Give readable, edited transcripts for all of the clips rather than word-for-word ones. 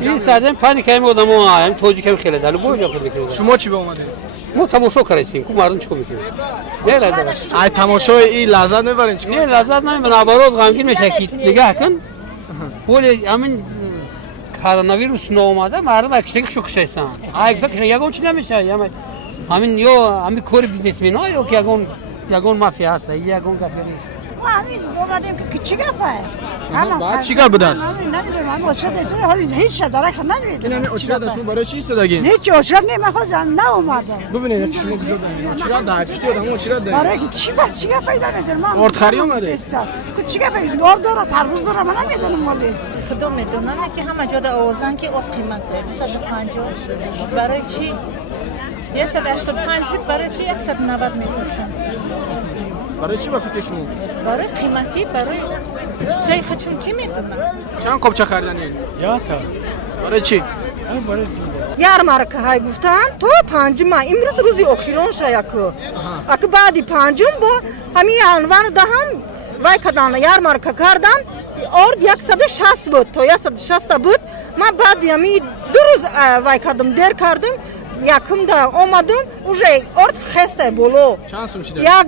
این سازم پانی که آدم آیم توجیه کم خیلی داره باید خود میکنه. شما چی به اومده؟ ما تماشا کردیم که مردم چیکار میکنه. نه لازم. ای تماشای این لذت میبرین چیکار؟ نه لازم نمیبرن آبارات غمگین میشه که نگاه کن. ولی همین کرونا اومده مردم اکشنگ شوکش هستن. اکشنگ یکون چی نمیشه. همین یا همین کور بیزنسمن ها یا که یکون مافیا هست یکون کافری. همین اومدیم که چی گفته؟ بعد چیکار بود است؟ نمیدونم من اوچرد است حالی هیچ درکش نمیدونم. این اوچرد شما برای چی استادگین؟ هیچ اوچرد نمی خواستم نه ببینید شما کجا دارین؟ اوچرد دارید پشتی آدم اوچرد دارید. برای چی بس چی پیدا نمیدونم. اردخری اومده. چی پیدا ارد داره تربوز داره من نمیدونم ولی. خدا میدونن که همه جا آوازن که ارد قیمته 150 برای چی؟ 185 بود برای چی 190 میفروشن؟ برای چی با فکر شما؟ برای قیمتی برای سیخ چون کی میدونه؟ چند کپچه خریدنی؟ یا تا برای چی؟ برای چی؟ ярмарка ҳай гуфтан то панҷума имрӯз рӯзи охирон шаяку аки баъди панҷум бо ҳамин январ даҳам вай кадан ярмарка кардам орд 160 буд то 160 буд ман баъди ҳамин ду рӯз вай кардам дер кардам якумда омадам уже орд хесте боло چند сум шида як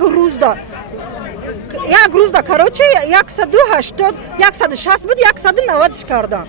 рӯзда короче 180 160 буд 190 кардам